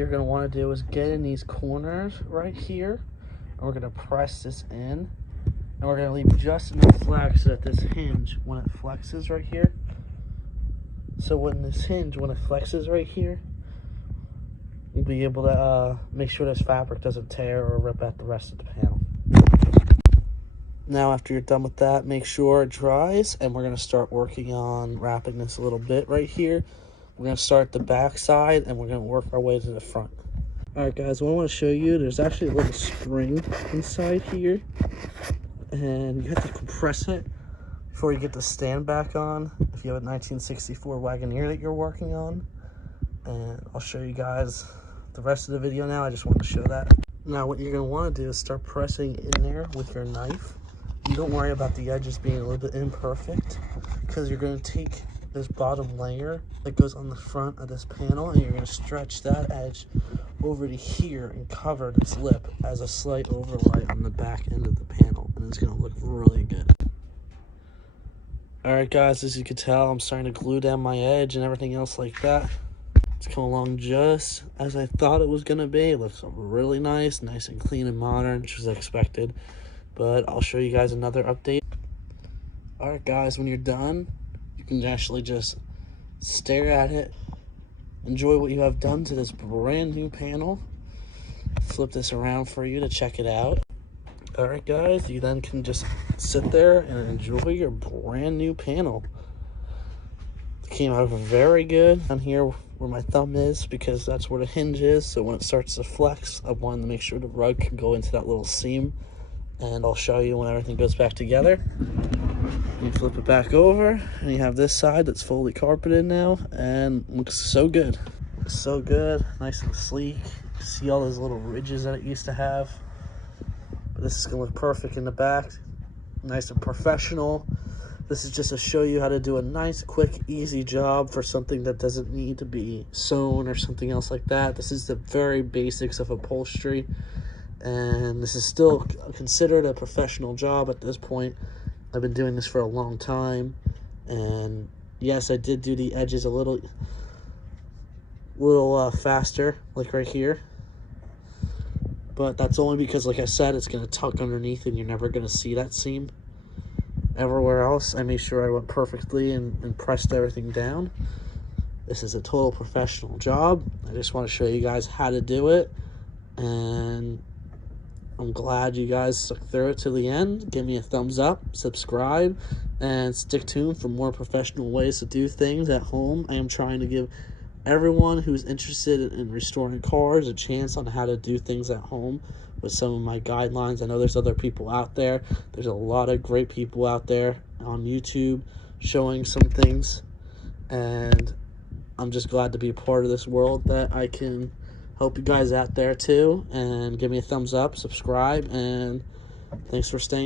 You're going to want to do is get in these corners right here, and we're going to press this in, and we're going to leave just enough flex so that this hinge, when it flexes right here, so when this hinge, when it flexes right here, you'll be able to make sure this fabric doesn't tear or rip at the rest of the panel. Now after you're done with that, make sure it dries, and we're going to start working on wrapping this a little bit right here. We're going to start at the back side, and we're going to work our way to the front. Alright guys, what I want to show you, there's actually a little spring inside here, and you have to compress it before you get the stand back on if you have a 1964 Wagoneer that you're working on. And I'll show you guys the rest of the video now. I just wanted to show that. Now what you're going to want to do is start pressing in there with your knife. You don't worry about the edges being a little bit imperfect, because you're going to take this bottom layer that goes on the front of this panel, and you're going to stretch that edge over to here and cover this lip as a slight overlay on the back end of the panel, and it's going to look really good. Alright guys, as you can tell, I'm starting to glue down my edge and everything else like that. It's come along just as I thought it was going to be. It looks really nice and clean and modern, which was expected. But I'll show you guys another update. Alright guys, when you're done, you can actually just stare at it. Enjoy what you have done to this brand new panel. Flip this around for you to check it out. Alright guys, you then can just sit there and enjoy your brand new panel. It came out very good down here where my thumb is, because that's where the hinge is. So when it starts to flex, I wanted to make sure the rug can go into that little seam. And I'll show you when everything goes back together. You flip it back over, and you have this side that's fully carpeted now, and looks so good. Looks so good, nice and sleek. See all those little ridges that it used to have. But this is gonna look perfect in the back, nice and professional. This is just to show you how to do a nice, quick, easy job for something that doesn't need to be sewn or something else like that. This is the very basics of upholstery, and this is still considered a professional job at this point. I've been doing this for a long time, and yes, I did do the edges a little faster, like right here. But that's only because, like I said, it's going to tuck underneath and you're never going to see that seam. Everywhere else, I made sure I went perfectly and pressed everything down. This is a total professional job. I just want to show you guys how to do it, and I'm glad you guys stuck through it to the end. Give me a thumbs up, subscribe, and stick tuned for more professional ways to do things at home. I am trying to give everyone who's interested in restoring cars a chance on how to do things at home with some of my guidelines. I know there's other people out there. There's a lot of great people out there on YouTube showing some things, and I'm just glad to be a part of this world that I can help you guys out there too. And give me a thumbs up, subscribe, and thanks for staying.